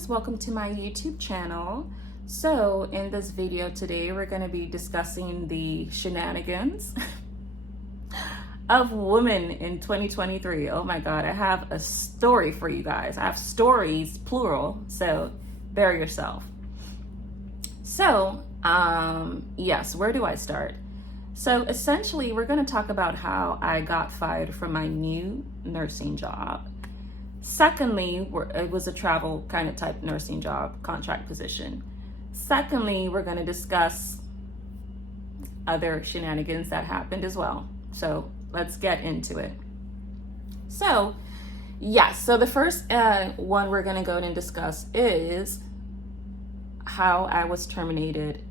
guys, welcome to my YouTube channel. So in this video today, we're going to be discussing the shenanigans of women in 2023. Oh my God, I have a story for you guys. I have stories, plural, so bear yourself. So, yes, where do I start? So essentially, we're going to talk about how I got fired from my new nursing job. Secondly, it was a travel kind of type nursing job, contract position. Secondly, we're going to discuss other shenanigans that happened as well. So let's get into it. So yes, so the first one we're going to go and discuss is how I was terminated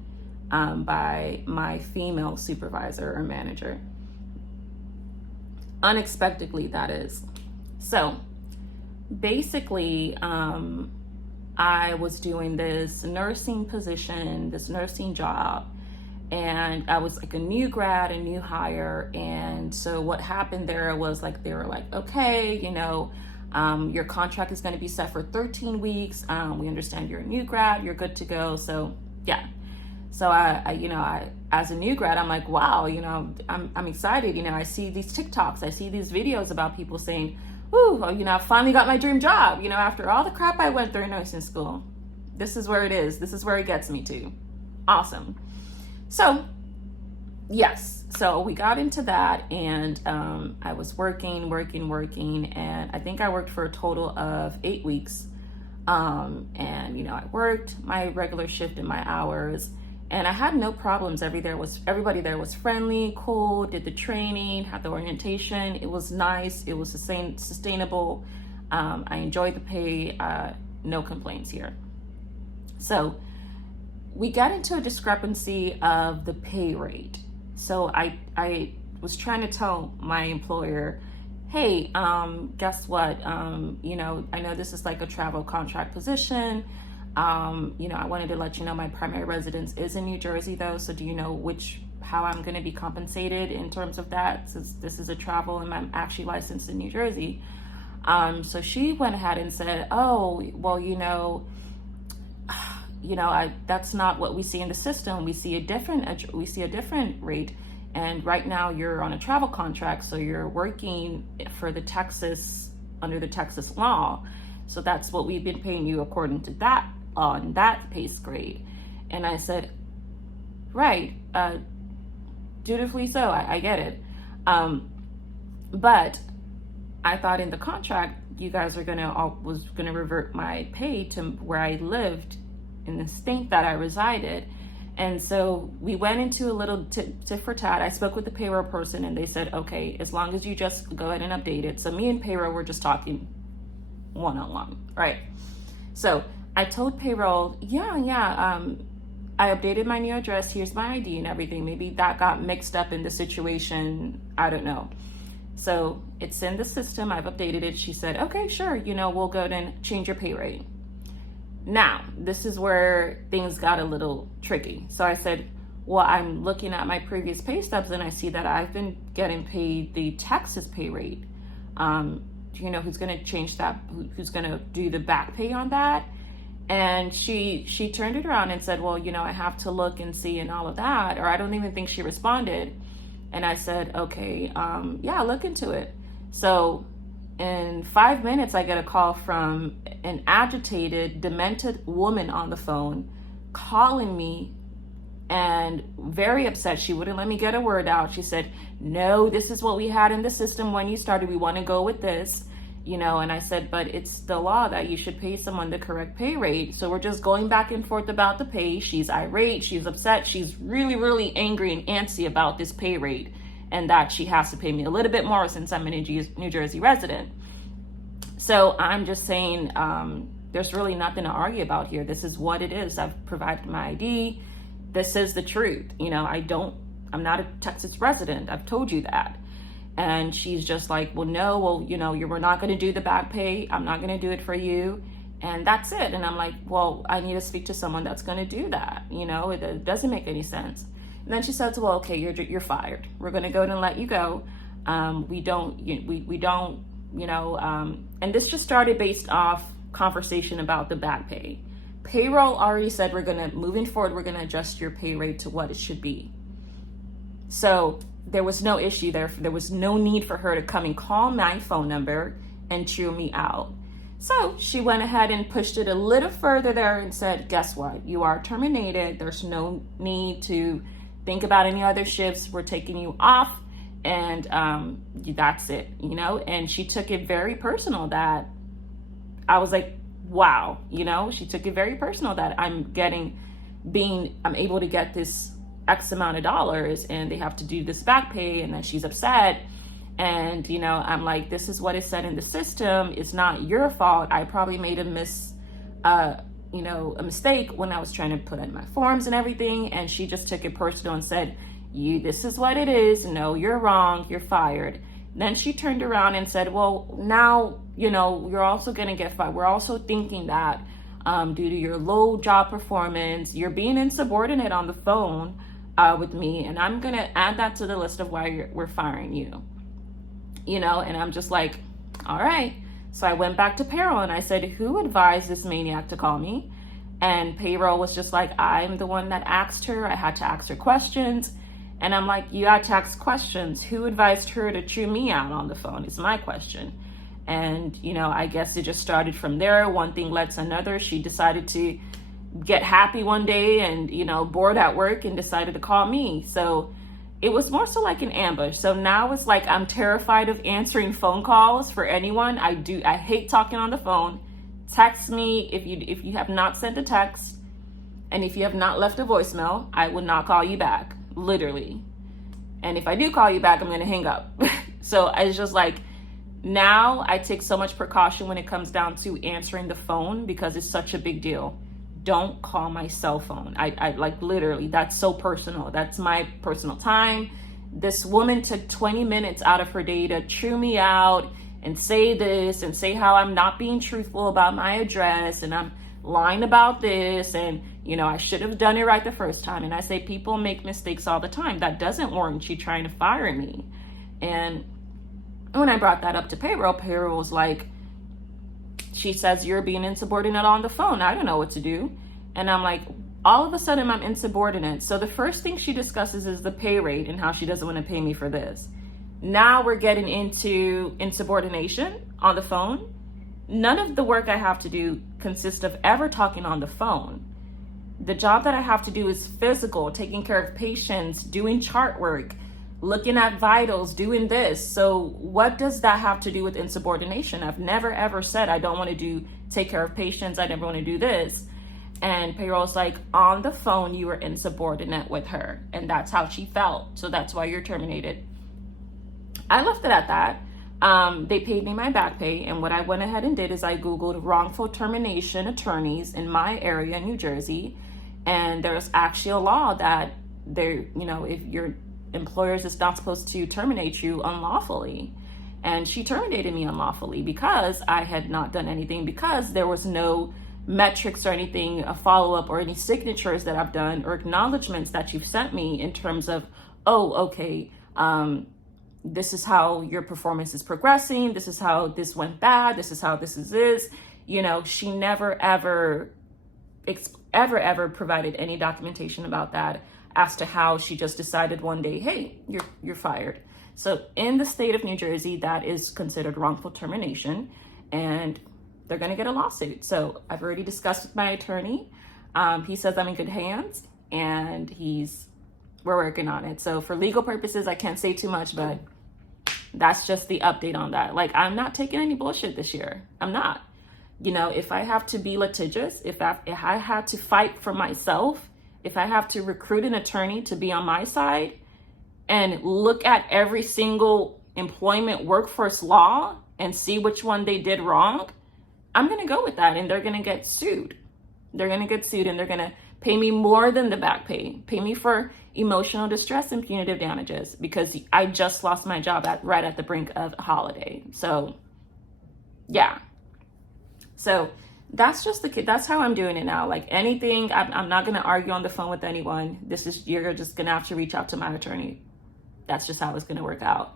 by my female supervisor or manager. Unexpectedly, that is. So basically, I was doing this nursing position, this nursing job, and I was like a new grad, a new hire. And so what happened there was like, they were like, okay, your contract is going to be set for 13 weeks. We understand you're a new grad, you're good to go. So yeah. So I as a new grad, I'm like, wow, I'm excited. I see these TikToks, I see these videos about people saying, ooh, I finally got my dream job. After all the crap I went through in nursing school, this is where it is. This is where it gets me to. Awesome. So yes, so we got into that, and I was working, and I think I worked for a total of 8 weeks. And I worked my regular shift and my hours, and I had no problems. Everybody there was friendly, cool, did the training, had the orientation. It was nice. It was sustainable. I enjoyed the pay. No complaints here. So we got into a discrepancy of the pay rate. So I was trying to tell my employer, hey, guess what? I know this is like a travel contract position. I wanted to let you know my primary residence is in New Jersey though. So do you know how I'm going to be compensated in terms of that? Since this is a travel and I'm actually licensed in New Jersey. So she went ahead and said, oh, well, that's not what we see in the system. We see a different rate. And right now you're on a travel contract. So you're working for under the Texas law. So that's what we've been paying you according to that, on that pay grade. And I said, right, dutifully so, I get it. But I thought in the contract, you guys was gonna revert my pay to where I lived in the state that I resided. And so we went into a little tit for tat. I spoke with the payroll person, and they said, okay, as long as you just go ahead and update it. So me and payroll were just talking one-on-one, right? So I told payroll, I updated my new address, here's my ID and everything. Maybe that got mixed up in the situation, I don't know. So it's in the system, I've updated it. She said, okay, sure, we'll go ahead and change your pay rate. Now, this is where things got a little tricky. So I said, well, I'm looking at my previous pay stubs, and I see that I've been getting paid the Texas pay rate. Do you know who's going to change that? Who's going to do the back pay on that? And she turned it around and said, well, I have to look and see and all of that. Or I don't even think she responded. And I said, okay, look into it. So in 5 minutes, I get a call from an agitated, demented woman on the phone calling me and very upset. She wouldn't let me get a word out. She said, no, this is what we had in the system when you started. We want to go with this, and I said, but it's the law that you should pay someone the correct pay rate. So we're just going back and forth about the pay. She's irate. She's upset. She's really, really angry and antsy about this pay rate, and that she has to pay me a little bit more since I'm a New Jersey resident. So I'm just saying, there's really nothing to argue about here. This is what it is. I've provided my ID. This is the truth. I'm not a Texas resident. I've told you that. And she's just like, well, no, we're not going to do the back pay. I'm not going to do it for you. And that's it. And I'm like, well, I need to speak to someone that's going to do that. It doesn't make any sense. And then she says, well, okay, you're fired. We're going to go ahead and let you go. We don't, and this just started based off conversation about the back pay. Payroll already said moving forward, we're gonna adjust your pay rate to what it should be. So there was no issue there. There was no need for her to come and call my phone number and chew me out. So she went ahead and pushed it a little further there and said, guess what? You are terminated. There's no need to think about any other shifts. We're taking you off, and that's it, you know? And she took it very personal that I was like, wow, you know, she took it very personal that I'm able to get this X amount of dollars and they have to do this back pay, and that she's upset. And, you know, I'm like, this is what is said in the system. It's not your fault. I probably made a mistake when I was trying to put in my forms and everything. And she just took it personal and said, this is what it is. No, you're wrong. You're fired. Then she turned around and said, well, now, you know, you're also going to get fired. We're also thinking that due to your low job performance, you're being insubordinate on the phone with me. And I'm going to add that to the list of why we're firing you. You know, and I'm just like, all right. So I went back to payroll and I said, who advised this maniac to call me? And payroll was just like, I'm the one that asked her. I had to ask her questions. And I'm like, you had to ask questions. Who advised her to chew me out on the phone is my question. And, you know, I guess it just started from there. One thing led to another. She decided to get happy one day and, you know, bored at work and decided to call me. So it was more so like an ambush. So now it's like I'm terrified of answering phone calls for anyone. I hate talking on the phone. Text me if you have not sent a text, and if you have not left a voicemail, I will not call you back, literally. And if I do call you back, I'm going to hang up. So it's just like, now I take so much precaution when it comes down to answering the phone because it's such a big deal. Don't call my cell phone. I like, literally, that's so personal. That's my personal time. This woman took 20 minutes out of her day to chew me out and say this and say how I'm not being truthful about my address and I'm lying about this, and, you know, I should have done it right the first time. And I say people make mistakes all the time. That doesn't warrant you trying to fire me. And when I brought that up to payroll was like, she says you're being insubordinate on the phone. I don't know what to do. And I'm like, all of a sudden I'm insubordinate. So the first thing she discusses is the pay rate and how she doesn't want to pay me for this. Now we're getting into insubordination on the phone. None of the work I have to do consists of ever talking on the phone. The job that I have to do is physical, taking care of patients, doing chart work, looking at vitals, doing this. So what does that have to do with insubordination? I've never ever said I don't want to take care of patients. I never want to do this. And payroll's like, on the phone, you were insubordinate with her. And that's how she felt. So that's why you're terminated. I left it at that. They paid me my back pay. And what I went ahead and did is I Googled wrongful termination attorneys in my area, New Jersey. And there's actually a law that if your employers is not supposed to terminate you unlawfully. And she terminated me unlawfully because I had not done anything, because there was no metrics or anything, a follow-up or any signatures that I've done or acknowledgments that you've sent me in terms of, this is how your performance is progressing. This is how this went bad. This is how this is. You know, she never, ever provided any documentation about that as to how she just decided one day, hey, you're fired. So in the state of New Jersey, that is considered wrongful termination, and they're going to get a lawsuit. So I've already discussed with my attorney. He says I'm in good hands, and we're working on it. So for legal purposes, I can't say too much, but that's just the update on that. Like, I'm not taking any bullshit this year. I'm not. You know, if I have to be litigious, if I had to fight for myself, if I have to recruit an attorney to be on my side and look at every single employment workforce law and see which one they did wrong, I'm going to go with that, and they're going to get sued. They're going to get sued, and they're going to pay me more than the back pay. Pay me for emotional distress and punitive damages because I just lost my job right at the brink of a holiday. So, yeah. So that's how I'm doing it now. Like anything, I'm not going to argue on the phone with anyone. You're just going to have to reach out to my attorney. That's just how it's going to work out.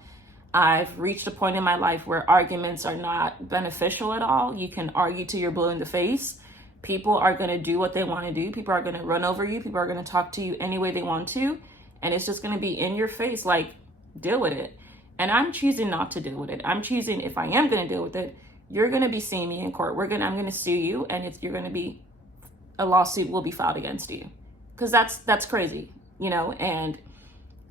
I've reached a point in my life where arguments are not beneficial at all. You can argue till you're blue in the face. People are going to do what they want to do. People are going to run over you. People are going to talk to you any way they want to. And it's just going to be in your face, like, deal with it. And I'm choosing not to deal with it. I'm choosing, if I am going to deal with it, you're going to be seeing me in court. I'm going to sue you, and you're going to be, a lawsuit will be filed against you. Because that's crazy, and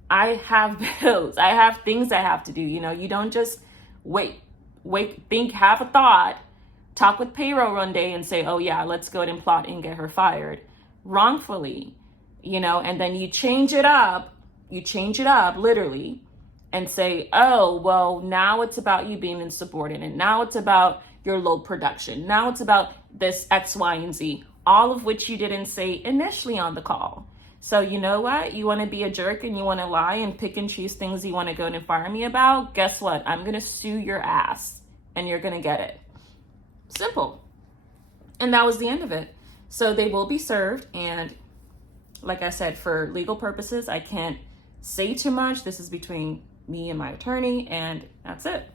I have bills. I have things I have to do. You don't just have a thought, talk with payroll one day and say, oh yeah, let's go ahead and plot and get her fired wrongfully, and then you change it up literally and say, oh, well, now it's about you being insubordinate. Now it's about your low production. Now it's about this X, Y, and Z, all of which you didn't say initially on the call. So you know what? You want to be a jerk and you want to lie and pick and choose things you want to go and fire me about? Guess what? I'm going to sue your ass and you're going to get it. Simple. And that was the end of it. So they will be served. And like I said, for legal purposes, I can't say too much. This is between me and my attorney, and that's it.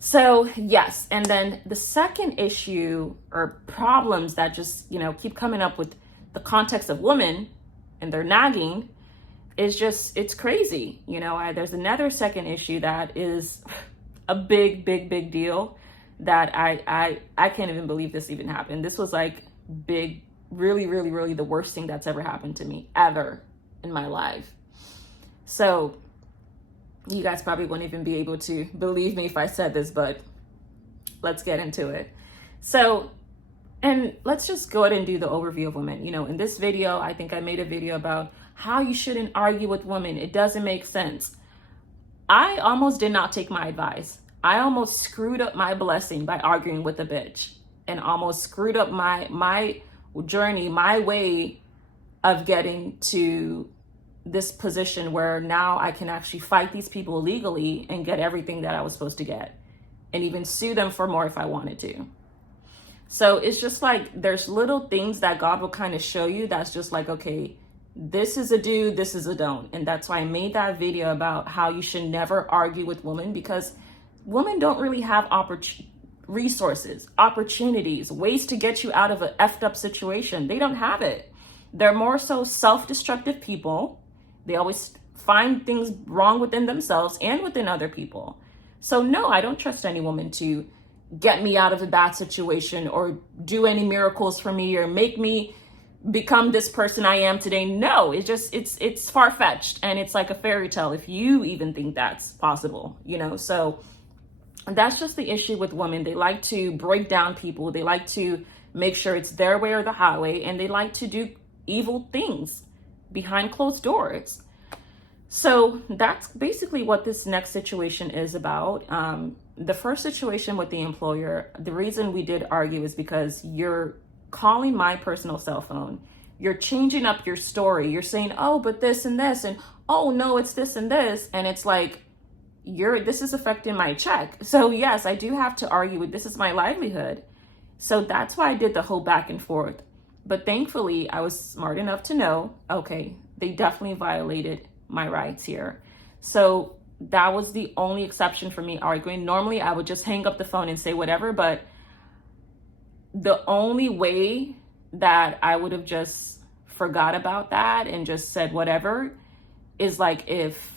So yes. And then the second issue or problems that just, keep coming up with the context of women and their nagging is just, it's crazy. There's another second issue that is a big, big, big deal that I can't even believe this even happened. This was like big, really, really, really the worst thing that's ever happened to me ever in my life. So you guys probably won't even be able to believe me if I said this, but let's get into it. So, and let's just go ahead and do the overview of women. In this video, I think I made a video about how you shouldn't argue with women. It doesn't make sense. I almost did not take my advice. I almost screwed up my blessing by arguing with a bitch, and almost screwed up my journey, my way of getting to this position where now I can actually fight these people legally and get everything that I was supposed to get, and even sue them for more if I wanted to. So it's just like, there's little things that God will kind of show you that's just like, okay, this is a do, this is a don't. And that's why I made that video about how you should never argue with women, because women don't really have resources, opportunities, ways to get you out of an effed up situation. They don't have it. They're more so self-destructive people. They always find things wrong within themselves and within other people. So no, I don't trust any woman to get me out of a bad situation or do any miracles for me or make me become this person I am today. No, it's far-fetched, and it's like a fairy tale if you even think that's possible, So that's just the issue with women. They like to break down people. They like to make sure it's their way or the highway, and they like to do evil things behind closed doors. So that's basically what this next situation is about. The first situation with the employer, the reason we did argue is because you're calling my personal cell phone. You're changing up your story. You're saying, oh, but this and this, and oh no, it's this and this. And it's like, this is affecting my check. So yes, I do have to argue with, this is my livelihood. So that's why I did the whole back and forth. But thankfully, I was smart enough to know, okay, they definitely violated my rights here. So that was the only exception for me arguing. Normally, I would just hang up the phone and say whatever, but the only way that I would have just forgot about that and just said whatever is like if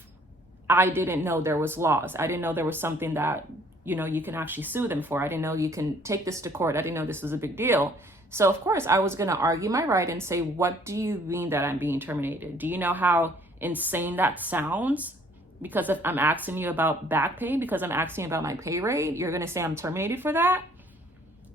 I didn't know there was laws. I didn't know there was something that, you can actually sue them for. I didn't know you can take this to court. I didn't know this was a big deal. So of course I was going to argue my right and say, what do you mean that I'm being terminated? Do you know how insane that sounds? Because if I'm asking you about back pay, because I'm asking about my pay rate, you're going to say I'm terminated for that?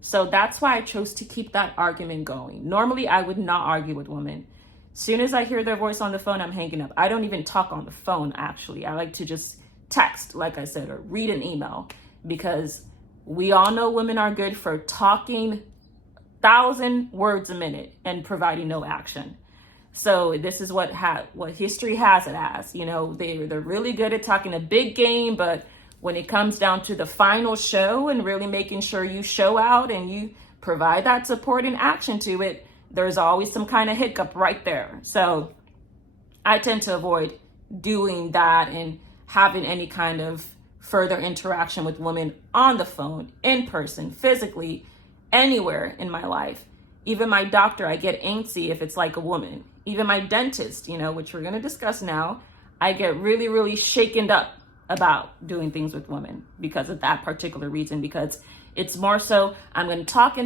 So that's why I chose to keep that argument going. Normally I would not argue with women. Soon as I hear their voice on the phone, I'm hanging up. I don't even talk on the phone, actually. I like to just text, like I said, or read an email, because we all know women are good for talking 1,000 words a minute and providing no action. So this is what history has it as. They're really good at talking a big game, but when it comes down to the final show and really making sure you show out and you provide that support and action to it, there's always some kind of hiccup right there. So I tend to avoid doing that and having any kind of further interaction with women on the phone, in person, physically, anywhere in my life. Even my doctor, I get antsy if it's like a woman. Even my dentist, which we're going to discuss now, I get really, really shaken up about doing things with women because of that particular reason, because it's more so I'm going to talk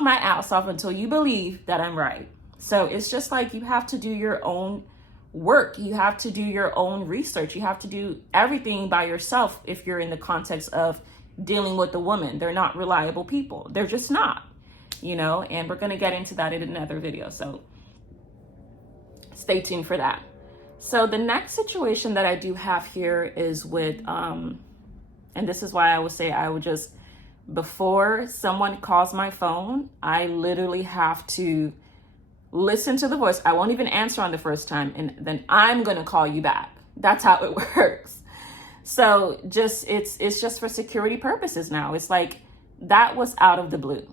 my ass off until you believe that I'm right. So it's just like you have to do your own work. You have to do your own research. You have to do everything by yourself if you're in the context of dealing with a woman. They're not reliable people. They're just not, and we're going to get into that in another video. So stay tuned for that. So the next situation that I do have here is with, and this is why I would say I would just, before someone calls my phone, I literally have to listen to the voice. I won't even answer on the first time, and then I'm going to call you back. That's how it works. So it's just for security purposes now. It's like that was out of the blue.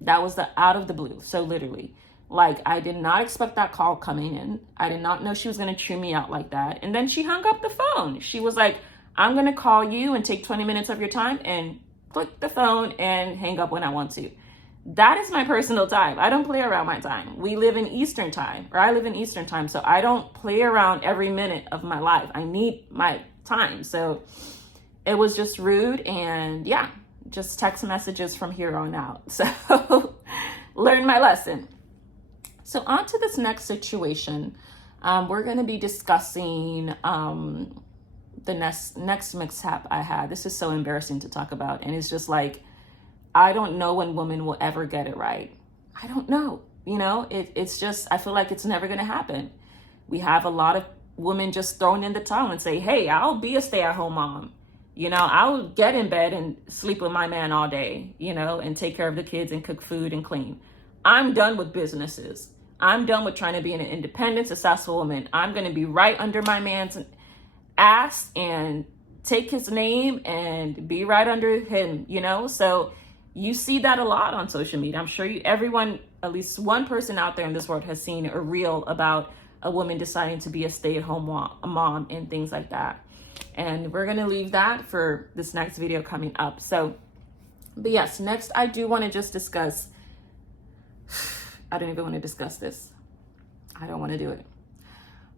That was out of the blue. So literally, like, I did not expect that call coming in. I did not know she was going to chew me out like that. And then she hung up the phone. She was like, I'm going to call you and take 20 minutes of your time, and click the phone and hang up when I want to. That is my personal time. I don't play around my time. We live in Eastern time, or I live in Eastern time. So I don't play around every minute of my life. I need my time. So it was just rude, and yeah, just text messages from here on out. So learn my lesson. So on to this next situation. We're going to be discussing the next mishap I had. This is so embarrassing to talk about. And it's just like, I don't know when women will ever get it right. I don't know. It's just, I feel like it's never going to happen. We have a lot of women just throwing in the towel and say, hey, I'll be a stay-at-home mom. I'll get in bed and sleep with my man all day, and take care of the kids and cook food and clean. I'm done with businesses. I'm done with trying to be an independent, successful woman. I'm going to be right under my man's ass and take his name and be right under him, So you see that a lot on social media. I'm sure everyone, at least one person out there in this world has seen a reel about a woman deciding to be a stay-at-home mom and things like that. And we're going to leave that for this next video coming up. So, but yes, next I do want to just discuss, I don't even want to discuss this. I don't want to do it.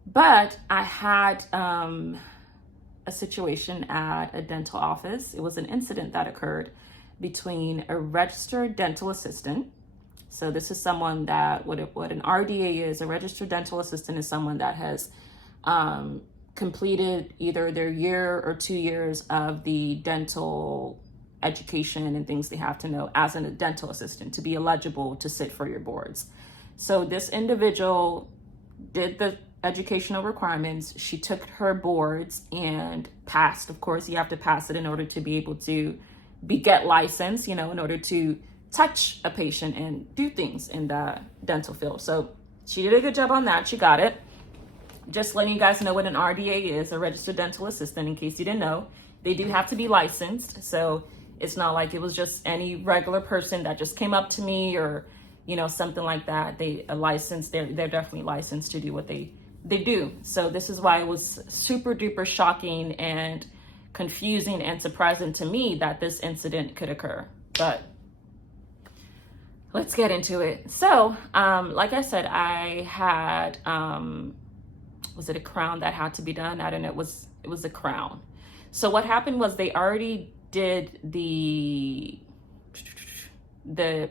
But I had a situation at a dental office. It was an incident that occurred between a registered dental assistant. So this is someone that, what an RDA is, a registered dental assistant is someone that has completed either their year or 2 years of the dental education and things they have to know as a dental assistant to be eligible to sit for your boards. So this individual did the educational requirements. She took her boards and passed. Of course, you have to pass it in order to be able to get licensed, in order to touch a patient and do things in the dental field. So she did a good job on that. She got it. Just letting you guys know what an RDA is, a registered dental assistant, in case you didn't know. They do have to be licensed. So it's not like it was just any regular person that just came up to me or, something like that. They're definitely licensed to do what they do. So this is why it was super duper shocking and confusing and surprising to me that this incident could occur. But let's get into it. So, like I said, I had, was it a crown that had to be done? I don't know. It was a crown. So what happened was they already did the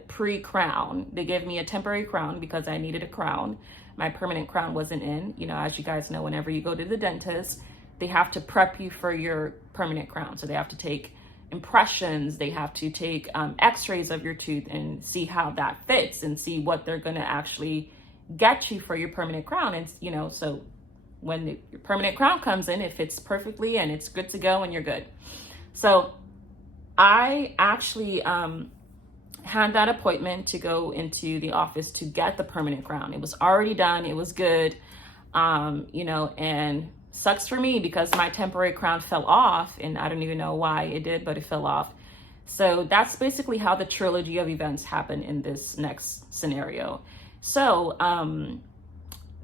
pre-crown. They gave me a temporary crown because I needed a crown. My permanent crown wasn't in. As you guys know, whenever you go to the dentist, they have to prep you for your permanent crown. So they have to take impressions. They have to take x-rays of your tooth and see how that fits and see what they're going to actually get you for your permanent crown. And, so when your permanent crown comes in, it fits perfectly and it's good to go and you're good. So I actually had that appointment to go into the office to get the permanent crown. It was already done. It was good, and sucks for me because my temporary crown fell off, and I don't even know why it did, but it fell off. So that's basically how the trilogy of events happen in this next scenario. So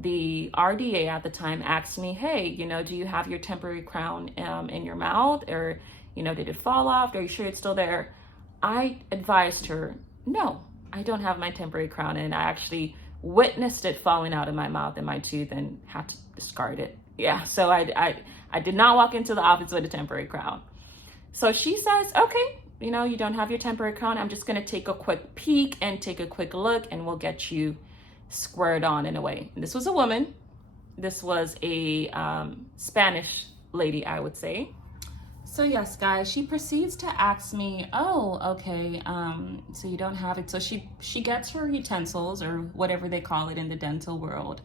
the RDA at the time asked me, hey, do you have your temporary crown in your mouth, or, did it fall off? Are you sure it's still there? I advised her, no, I don't have my temporary crown in. I actually witnessed it falling out of my mouth and my tooth and had to discard it. Yeah, so I did not walk into the office with a temporary crown. So she says, okay, you don't have your temporary crown. I'm just going to take a quick peek and take a quick look, and we'll get you squared on in a way. And this was a woman. This was a Spanish lady, I would say. So yes, guys, she proceeds to ask me, oh, okay, so you don't have it. So she gets her utensils, or whatever they call it in the dental world.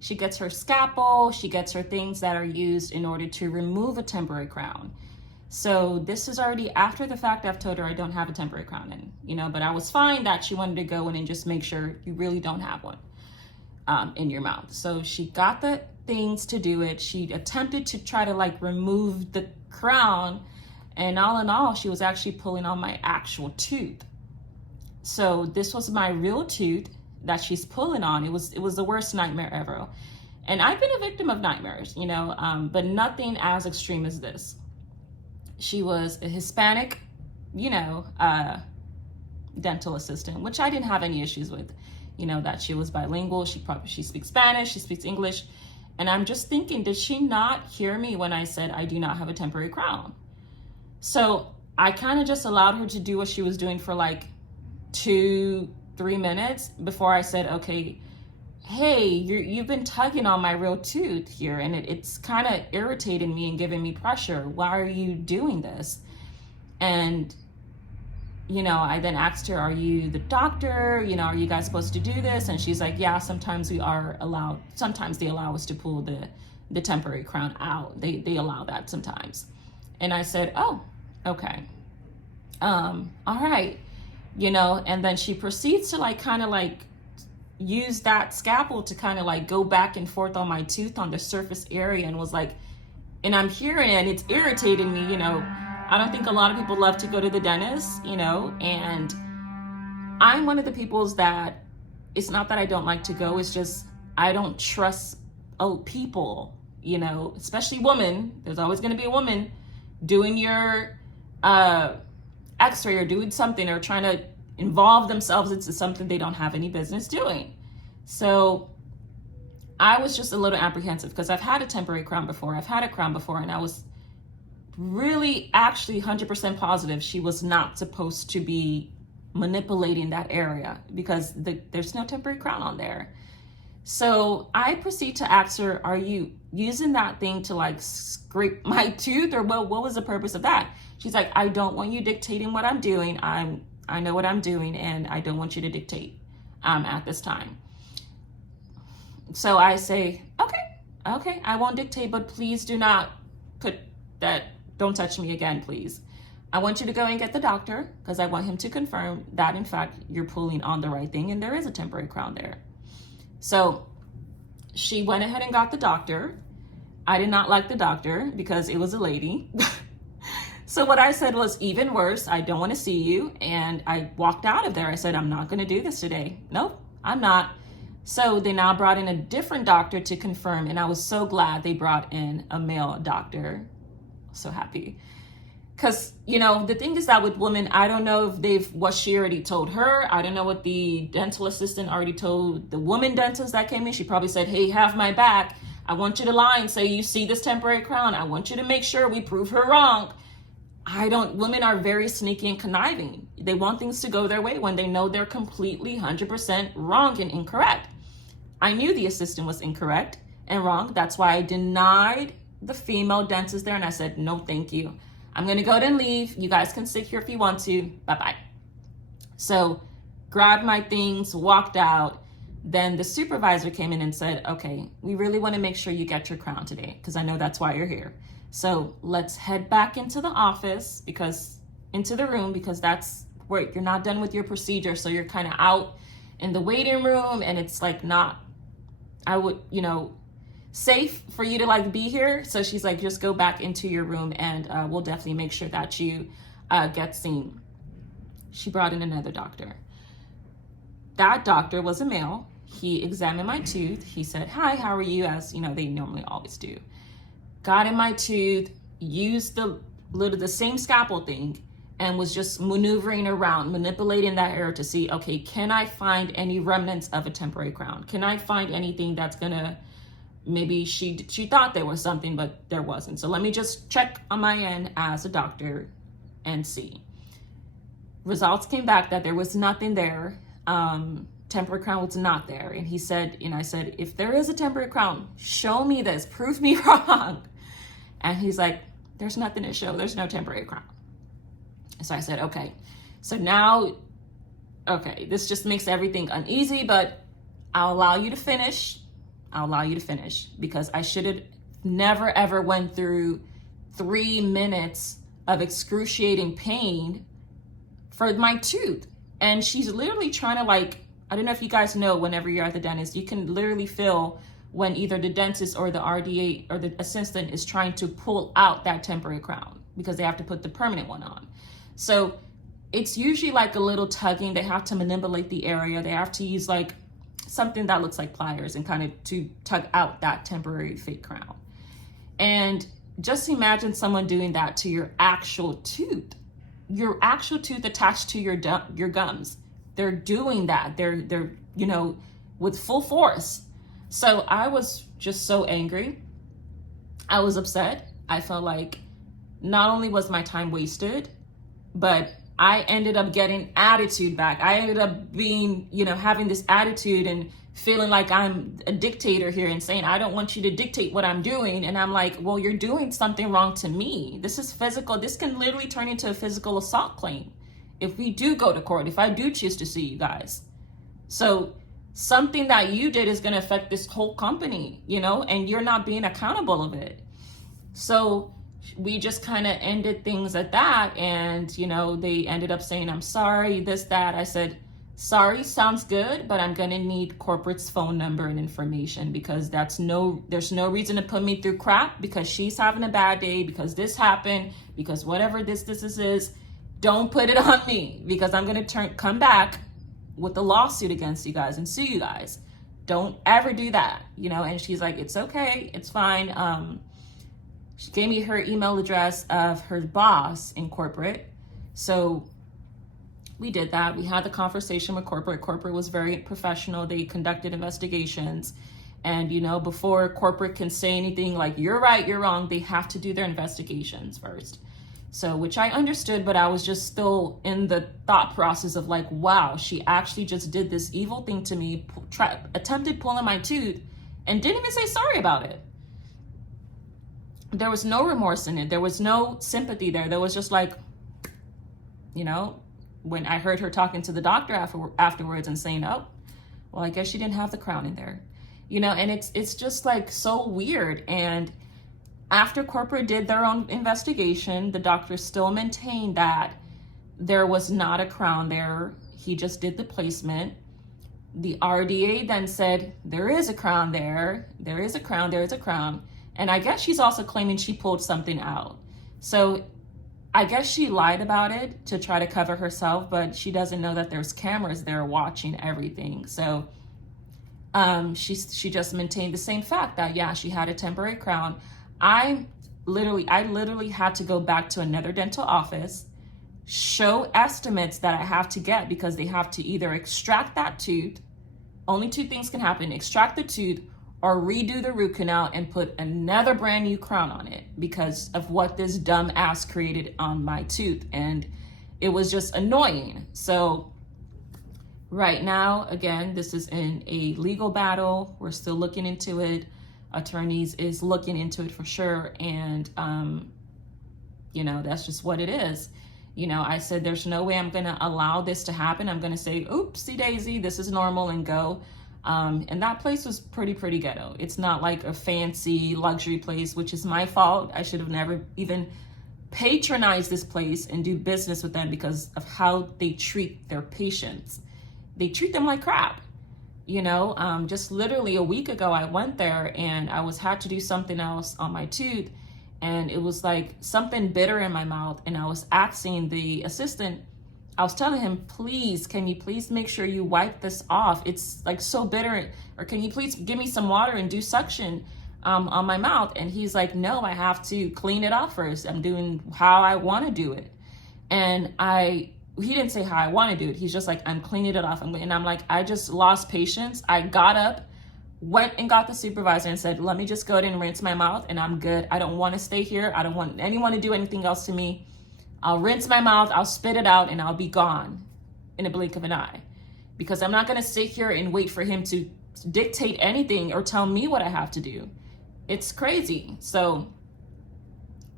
She gets her scalpel, she gets her things that are used in order to remove a temporary crown. So this is already after the fact. I've told her I don't have a temporary crown in, but I was fine that she wanted to go in and just make sure you really don't have one in your mouth. So she got the things to do it. She attempted to try to remove the crown, and all in all, she was actually pulling on my actual tooth. So this was my real tooth that she's pulling on. It was the worst nightmare ever. And I've been a victim of nightmares, but nothing as extreme as this. She was a Hispanic, dental assistant, which I didn't have any issues with, that she was bilingual. She speaks Spanish, she speaks English. And I'm just thinking, did she not hear me when I said I do not have a temporary crown? So I kind of just allowed her to do what she was doing for 2-3 minutes before I said, okay, hey, you've been tugging on my real tooth here, and it's kind of irritating me and giving me pressure. Why are you doing this? And, I then asked her, are you the doctor? Are you guys supposed to do this? And she's like, yeah, sometimes they allow us to pull the temporary crown out. They allow that sometimes. And I said, oh, okay. All right. And then she proceeds to use that scalpel to kind of go back and forth on my tooth on the surface area, and was and I'm hearing it, and it's irritating me. I don't think a lot of people love to go to the dentist, and I'm one of the peoples that, it's not that I don't like to go, it's just I don't trust people, especially women. There's always going to be a woman doing your x-ray or doing something, or trying to involve themselves into something they don't have any business doing. So I was just a little apprehensive, because I've had a temporary crown before. I've had a crown before, and I was really actually 100% positive she was not supposed to be manipulating that area, because there's no temporary crown on there. So I proceed to ask her, are you using that thing to scrape my tooth, or what was the purpose of that? She's like, I don't want you dictating what I'm doing. I know what I'm doing, and I don't want you to dictate at this time. So I say, okay, I won't dictate, but please do not don't touch me again, please. I want you to go and get the doctor, because I want him to confirm that, in fact, you're pulling on the right thing and there is a temporary crown there. So she went ahead and got the doctor. I did not like the doctor because it was a lady. So what I said was, even worse, I don't want to see you. And I walked out of there. I said, I'm not going to do this today. Nope, I'm not. So they now brought in a different doctor to confirm. And I was so glad they brought in a male doctor. So happy. Because, the thing is that with women, I don't know if what she already told her. I don't know what the dental assistant already told the woman dentist that came in. She probably said, hey, have my back. I want you to lie and say, you see this temporary crown. I want you to make sure we prove her wrong. Women are very sneaky and conniving. They want things to go their way when they know they're completely 100% wrong and incorrect. I knew the assistant was incorrect and wrong. That's why I denied the female dentist there. And I said, no, thank you. I'm going to go ahead and leave. You guys can sit here if you want to. Bye-bye. So grabbed my things, walked out. Then the supervisor came in and said, okay, we really want to make sure you get your crown today, because I know that's why you're here. So let's head back into the office, into the room, because that's where you're not done with your procedure. So you're kind of out in the waiting room, and it's safe for you to be here. So she's like, just go back into your room, and we'll definitely make sure that you get seen. She brought in another doctor. That doctor was a male. He examined my tooth. He said, "Hi, how are you?" As you know, they normally always do. Got in my tooth, used the same scalpel thing, and was just maneuvering around, manipulating that area to see, okay, can I find any remnants of a temporary crown? Can I find anything that's gonna, maybe she thought there was something, but there wasn't. So let me just check on my end as a doctor and see. Results came back that there was nothing there. Temporary crown was not there. And he said, and I said, if there is a temporary crown, show me this, prove me wrong. And he's like, there's nothing to show. There's no temporary crown. So I said, okay. So now, okay, this just makes everything uneasy, but I'll allow you to finish. I'll allow you to finish, because I should have never ever went through 3 minutes of excruciating pain for my tooth. And she's literally trying to, like, I don't know if you guys know, whenever you're at the dentist, you can literally feel when either the dentist or the RDA or the assistant is trying to pull out that temporary crown, because they have to put the permanent one on. So it's usually like a little tugging. They have to manipulate the area. They have to use like something that looks like pliers and kind of to tug out that temporary fake crown. And just imagine someone doing that to your actual tooth attached to your gums. They're doing that. They're you know, with full force. So I was just so angry. I was upset. I felt like not only was my time wasted, but I ended up getting attitude back. I ended up being, you know, having this attitude and feeling like I'm a dictator here and saying, I don't want you to dictate what I'm doing. And I'm like, well, you're doing something wrong to me. This is physical. This can literally turn into a physical assault claim if we do go to court, if I do choose to sue you guys. So something that you did is going to affect this whole company, you know, and you're not being accountable of it. So we just kind of ended things at that. And, you know, they ended up saying, I'm sorry, this, that. I said, sorry sounds good, but I'm going to need corporate's phone number and information, because there's no reason to put me through crap because she's having a bad day, because this happened, because whatever this is. Don't put it on me, because I'm going to come back with a lawsuit against you guys and sue you guys. Don't ever do that, you know? And she's like, it's okay. It's fine. She gave me her email address of her boss in corporate. So we did that. We had the conversation with corporate. Corporate was very professional. They conducted investigations. And, you know, before corporate can say anything like, you're right, you're wrong, they have to do their investigations first. So, which I understood, but I was just still in the thought process of like, wow, she actually just did this evil thing to me, attempted pulling my tooth, and didn't even say sorry about it. There was no remorse in it. There was no sympathy there. There was just like, you know, when I heard her talking to the doctor afterwards and saying, oh, well, I guess she didn't have the crown in there, you know, and it's just like so weird. And after corporate did their own investigation, the doctor still maintained that there was not a crown there. He just did the placement. The RDA then said, there is a crown there. There is a crown. There is a crown. And I guess she's also claiming she pulled something out. So I guess she lied about it to try to cover herself, but she doesn't know that there's cameras there watching everything. So she just maintained the same fact that, yeah, she had a temporary crown. I literally had to go back to another dental office, show estimates that I have to get, because they have to either extract that tooth. Only two things can happen: extract the tooth or redo the root canal and put another brand new crown on it, because of what this dumb ass created on my tooth. And it was just annoying. So right now, again, this is in a legal battle. We're still looking into it. Attorneys is looking into it for sure. And, you know, that's just what it is. You know, I said, there's no way I'm going to allow this to happen. I'm going to say, oopsie daisy, this is normal, and go. And that place was pretty ghetto. It's not like a fancy luxury place, which is my fault. I should have never even patronized this place and do business with them because of how they treat their patients. They treat them like crap. You know, just literally a week ago, I went there and I had to do something else on my tooth, and it was like something bitter in my mouth. And I was asking the assistant, I was telling him, please, can you please make sure you wipe this off? It's like so bitter. Or can you please give me some water and do suction on my mouth? And he's like, no, I have to clean it off first. I'm doing how I want to do it. And he didn't say how I want to do it. He's just like, I'm cleaning it off. And I'm like, I just lost patience. I got up, went and got the supervisor and said, let me just go ahead and rinse my mouth and I'm good. I don't want to stay here. I don't want anyone to do anything else to me. I'll rinse my mouth, I'll spit it out, and I'll be gone in a blink of an eye. Because I'm not going to sit here and wait for him to dictate anything or tell me what I have to do. It's crazy. So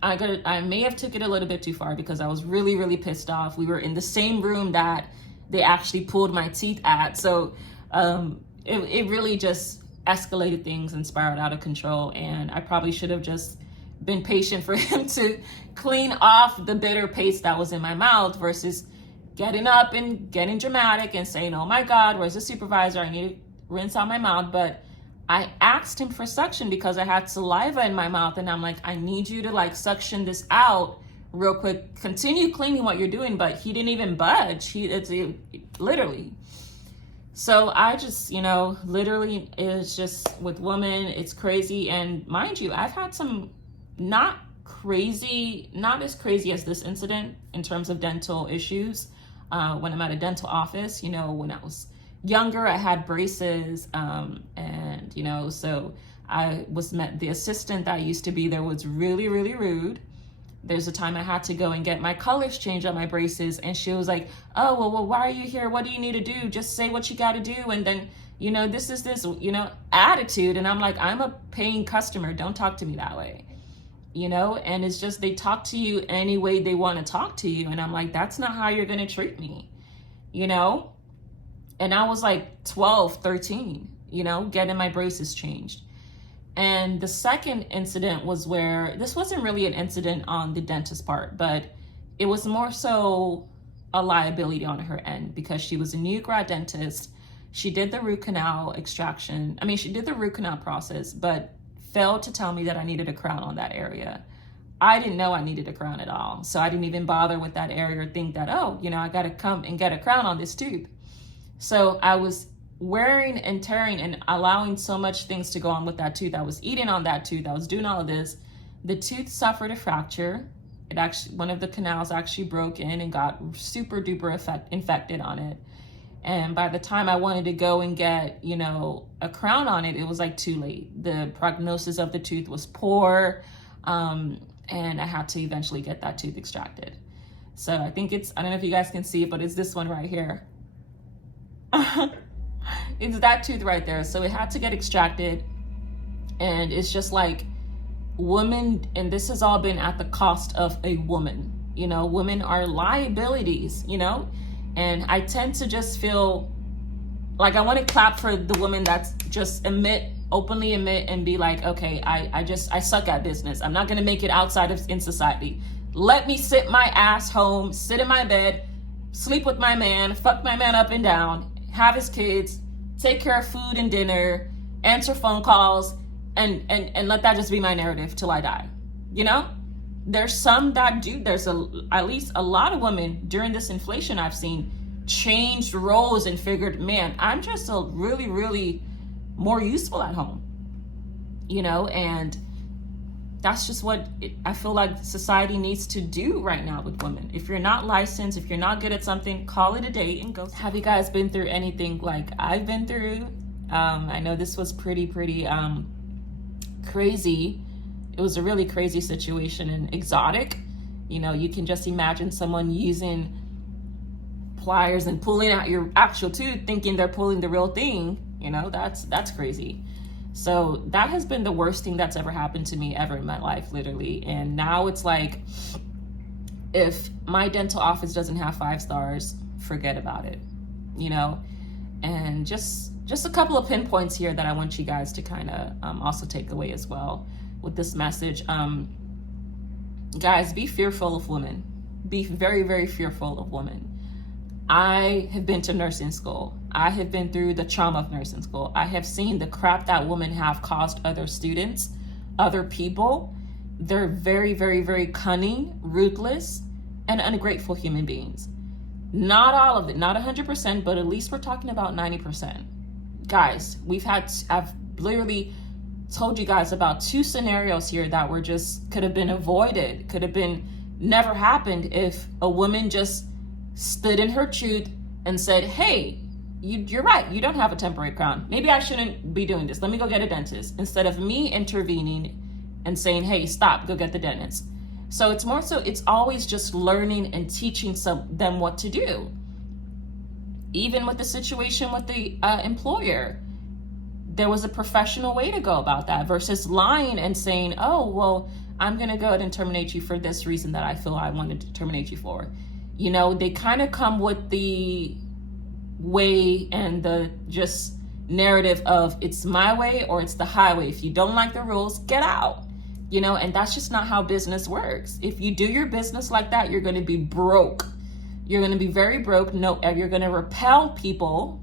I may have took it a little bit too far because I was really, really pissed off. We were in the same room that they actually pulled my teeth at. So it really just escalated things and spiraled out of control. And I probably should have just been patient for him to clean off the bitter paste that was in my mouth versus getting up and getting dramatic and saying, oh my God, where's the supervisor? I need to rinse out my mouth. But I asked him for suction because I had saliva in my mouth, and I'm like, I need you to like suction this out real quick. Continue cleaning what you're doing, but he didn't even budge. Literally. So I just, literally, it's just with women, it's crazy. And mind you, I've had some not as crazy as this incident in terms of dental issues. When I'm at a dental office, when I was younger, I had braces, and so the assistant that used to be there was really, really rude. There's a time I had to go and get my colors changed on my braces, and she was like, oh, well, why are you here? What do you need to do? Just say what you got to do. And then, this is this, attitude. And I'm like, I'm a paying customer. Don't talk to me that way. And it's just, they talk to you any way they want to talk to you. And I'm like, that's not how you're going to treat me, And I was like 12, 13, getting my braces changed. And the second incident was where, this wasn't really an incident on the dentist part, but it was more so a liability on her end because she was a new grad dentist. She did the root canal extraction. she did the root canal process, but failed to tell me that I needed a crown on that area. I didn't know I needed a crown at all. So I didn't even bother with that area or think that, I got to come and get a crown on this tooth. So I was wearing and tearing and allowing so much things to go on with that tooth. I was eating on that tooth. I was doing all of this. The tooth suffered a fracture. One of the canals actually broke in and got super duper infected on it. And by the time I wanted to go and get, a crown on it, it was like too late. The prognosis of the tooth was poor. And I had to eventually get that tooth extracted. So I think I don't know if you guys can see it, but it's this one right here. It's that tooth right there. So it had to get extracted. And it's just like women, and this has all been at the cost of a woman. Women are liabilities, and I tend to just feel like I want to clap for the woman that's just openly admit and be like, okay, I suck at business. I'm not going to make it outside in society. Let me sit my ass home, sit in my bed, sleep with my man, fuck my man up and down, have his kids, take care of food and dinner, answer phone calls, and let that just be my narrative till I die. There's some that do. There's at least a lot of women during this inflation I've seen changed roles and figured, man, I'm just a really, really more useful at home, and that's just what I feel like society needs to do right now with women. If you're not licensed, if you're not good at something, call it a day and go. Have you guys been through anything like I've been through? I know this was pretty crazy. It was a really crazy situation and exotic. You can just imagine someone using pliers and pulling out your actual tooth thinking they're pulling the real thing. That's crazy. So that has been the worst thing that's ever happened to me ever in my life, literally. And now it's like, if my dental office doesn't have 5 stars, forget about it, and just a couple of pinpoints here that I want you guys to kind of also take away as well with this message. Guys, be fearful of women. Be very, very fearful of women. I have been to nursing school. I have been through the trauma of nursing school. I have seen the crap that women have caused other students, other people. They're very, very, very cunning, ruthless, and ungrateful human beings. Not all of it, not 100%, but at least we're talking about 90%. Guys, I've literally told you guys about 2 scenarios here that were just, could have been avoided, could have been never happened if a woman just stood in her truth and said, hey, you're right, you don't have a temporary crown. Maybe I shouldn't be doing this. Let me go get a dentist. Instead of me intervening and saying, hey, stop, go get the dentist. So it's more so, it's always just learning and teaching them what to do. Even with the situation with the employer, there was a professional way to go about that versus lying and saying, oh, well, I'm going to go ahead and terminate you for this reason that I feel I wanted to terminate you for. You know, they kind of come with the way and the just narrative of it's my way or it's the highway. If you don't like the rules, get out. You know, and that's just not how business works. If you do your business like that, you're going to be broke. You're going to be very broke. No, you're going to repel people.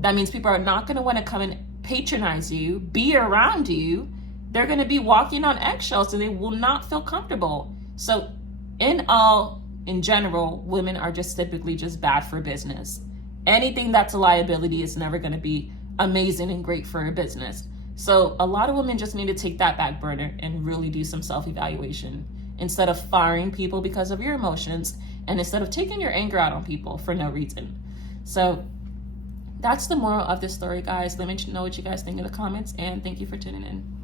That means people are not going to want to come and patronize you, be around you. They're going to be walking on eggshells and they will not feel comfortable. So in general, women are just typically just bad for business. Anything that's a liability is never going to be amazing and great for a business. So a lot of women just need to take that back burner and really do some self-evaluation instead of firing people because of your emotions and instead of taking your anger out on people for no reason. So that's the moral of this story, guys. Let me know what you guys think in the comments, and thank you for tuning in.